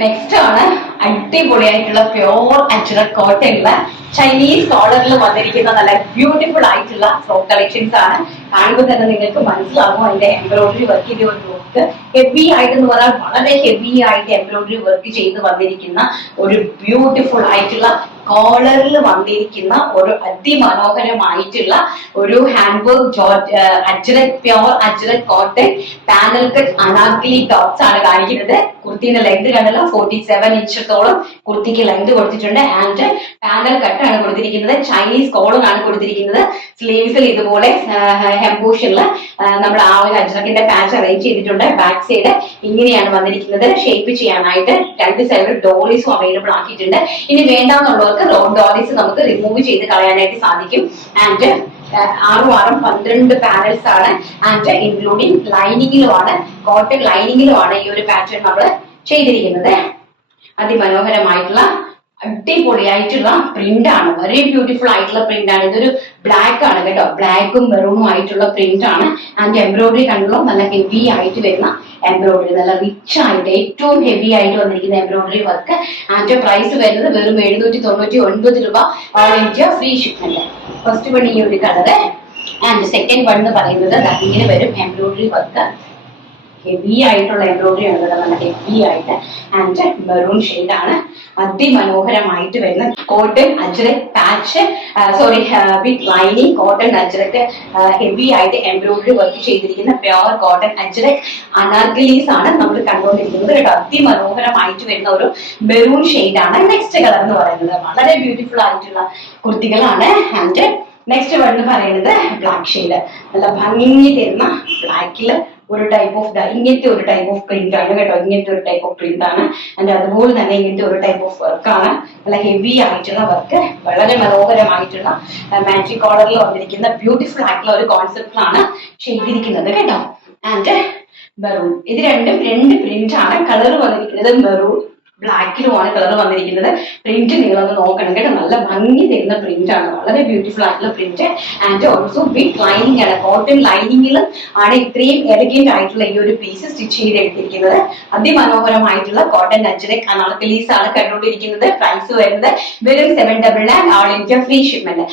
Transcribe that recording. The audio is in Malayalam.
നെക്സ്റ്റ് ആണ് അടിപൊളിയായിട്ടുള്ള പ്യോർ അജ്രക് കോട്ടണില് ചൈനീസ് കോളറിൽ വന്നിരിക്കുന്ന നല്ല ബ്യൂട്ടിഫുൾ ആയിട്ടുള്ള ഫ്രോക്ക് കളക്ഷൻസ് ആണ്. കാണുമ്പോൾ തന്നെ നിങ്ങൾക്ക് മനസ്സിലാകും അതിന്റെ എംബ്രോയിഡറി വർക്ക് ചെയ്ത ഒരു ലുക്ക്. ഹെവി ആയിട്ട് എന്ന് പറഞ്ഞാൽ വളരെ ഹെവി ആയിട്ട് എംബ്രോയിഡറി വർക്ക് ചെയ്ത് വന്നിരിക്കുന്ന ഒരു ബ്യൂട്ടിഫുൾ ആയിട്ടുള്ള കോളറിൽ വന്നിരിക്കുന്ന ഒരു അതിമനോഹരമായിട്ടുള്ള ഒരു hand work ajrak pure ajrak cotton panel cut Anarkali tops ആണ് കാണിക്കുന്നത്. കുർത്തിന്റെ ലെങ്ത് കണ്ടല്ലോ 47 ഇഞ്ചത്തോളം കുർത്തിക്ക് ലെങ്ത് കൊടുത്തിട്ടുണ്ട്. ആൻഡ് പാനൽ കട്ട് ആണ് കൊടുത്തിരിക്കുന്നത്. ചൈനീസ് കോളർ ആണ് കൊടുത്തിരിക്കുന്നത്. സ്ലീവ്സിൽ ഇതുപോലെ ഹെംബൂഷനിൽ നമ്മൾ ആ ഒരു അജ്രക്കിന്റെ പാച്ച് അറേഞ്ച് ചെയ്തിട്ടുണ്ട്. ബാക്ക് സൈഡ് ഇങ്ങനെയാണ് വന്നിരിക്കുന്നത്. ഷേപ്പ് ചെയ്യാനായിട്ട് രണ്ട് സൈഡിൽ ഡോറീസും അവൈലബിൾ ആക്കിയിട്ടുണ്ട്. ഇനി വേണ്ടാന്നുള്ളവർക്ക് ഡോറീസ് നമുക്ക് റിമൂവ് ചെയ്ത് കളയാനായിട്ട് സാധിക്കും. ആൻഡ് 12 പാനൽസ് ആണ്. ആൻഡ് ഇൻക്ലൂഡിങ് ലൈനിങ്ങിലുമാണ്, കോട്ടൺ ലൈനിങ്ങിലുമാണ് ഈ ഒരു പാറ്റേൺ നമ്മൾ ചെയ്തിരിക്കുന്നത്. അതിമനോഹരമായിട്ടുള്ള അടിപൊളിയായിട്ടുള്ള പ്രിന്റ് ആണ്. വെരി ബ്യൂട്ടിഫുൾ ആയിട്ടുള്ള പ്രിന്റ് ആണ്. ഇതൊരു ബ്ലാക്ക് ആണ് കേട്ടോ, ബ്ലാക്കും മെറൂണും ആയിട്ടുള്ള പ്രിന്റ് ആണ്. ആൻഡ് എംബ്രോയിഡറി കണ്ടല്ലോ നല്ല ഹെവി ആയിട്ട് വരുന്ന എംബ്രോയിഡറി, നല്ല റിച്ച് ആയിട്ട് ഏറ്റവും ഹെവി ആയിട്ട് വന്നിരിക്കുന്ന എംബ്രോയിഡറി വർക്ക്. ആൻഡ് പ്രൈസ് വരുന്നത് വെറും 799 രൂപ. All India free shipment. First one ഈ ഒരു കളറ്. ആൻഡ് സെക്കൻഡ് വൺ എന്ന് പറയുന്നത് ഇങ്ങനെ വരും എംബ്രോയിഡറി വർക്ക്. ഹെവി ആയിട്ടുള്ള എംബ്രോയിഡറി ആണ് കേട്ടോ, നല്ല ഹെവി ആയിട്ട്. ആൻഡ് മെറൂൺ ഷെയ്ഡ് ആണ്. അതിമനോഹരമായിട്ട് വരുന്ന cotton ajrak patch, sorry with lining cotton ajrak heavy ആയിട്ട് എംബ്രോയിഡറി വർക്ക് ചെയ്തിരിക്കുന്ന പ്യോർ കോട്ടൺ അജ്രക് അനാർക്കലീസ് ആണ് നമ്മൾ കണ്ടുകൊണ്ടിരിക്കുന്നത് കേട്ടോ. അതിമനോഹരമായിട്ട് വരുന്ന ഒരു മെറൂൺ ഷെയ്ഡ് ആണ്. നെക്സ്റ്റ് കളർ എന്ന് പറയുന്നത് വളരെ ബ്യൂട്ടിഫുൾ ആയിട്ടുള്ള കുർത്തികളാണ്. ആൻഡ് നെക്സ്റ്റ് വൺ എന്ന് പറയുന്നത് ബ്ലാക്ക് ഷെയ്ഡ്, നല്ല ഭംഗി തരുന്ന ബ്ലാക്കില് ഒരു ടൈപ്പ് ഓഫ് ഇങ്ങനത്തെ ഒരു ടൈപ്പ് ഓഫ് പ്രിന്റ് ആണ് കേട്ടോ. ഇങ്ങനത്തെ ഒരു ടൈപ്പ് ഓഫ് പ്രിന്റ് ആണ്. ആൻഡ് അതുപോലെ തന്നെ ഇങ്ങനത്തെ ഒരു ടൈപ്പ് ഓഫ് വർക്കാണ്. നല്ല ഹെവി ആയിട്ടുള്ള വർക്ക്, വളരെ മനോഹരമായിട്ടുള്ള മാജിക് കോളറിൽ വന്നിരിക്കുന്ന ബ്യൂട്ടിഫുൾ ആയിട്ടുള്ള ഒരു കോൺസെപ്റ്റിലാണ് ചെയ്തിരിക്കുന്നത് കേട്ടോ. ആൻഡ് മെറൂൺ, ഇത് രണ്ട് പ്രിന്റ് ആണ്. കളർ വന്നിരിക്കുന്നത് മെറൂൺ ബ്ലാക്കിലുമാണ് കളർ വന്നിരിക്കുന്നത്. പ്രിന്റ് നിങ്ങളൊന്ന് നോക്കണം കേട്ടോ, നല്ല ഭംഗി തരുന്ന പ്രിന്റ് ആണ്, വളരെ ബ്യൂട്ടിഫുൾ ആയിട്ടുള്ള print. And also with lining ആണ്, കോട്ടൺ ലൈനിങ്ങിലും ആണ് ഇത്രയും എലഗന്റ് ആയിട്ടുള്ള ഈ ഒരു പീസ് സ്റ്റിച്ച് ചെയ്തെടുത്തിരിക്കുന്നത്. അതിമനോഹരമായിട്ടുള്ള കോട്ടൺ അജ്രക് അനാർക്കലീസ് ആണ് കണ്ടുകൊണ്ടിരിക്കുന്നത്. പ്രൈസ് വരുന്നത് വെറും 799, ഓൾ ഇന്ത്യ ഫ്രീ ഷിപ്മെന്റ്.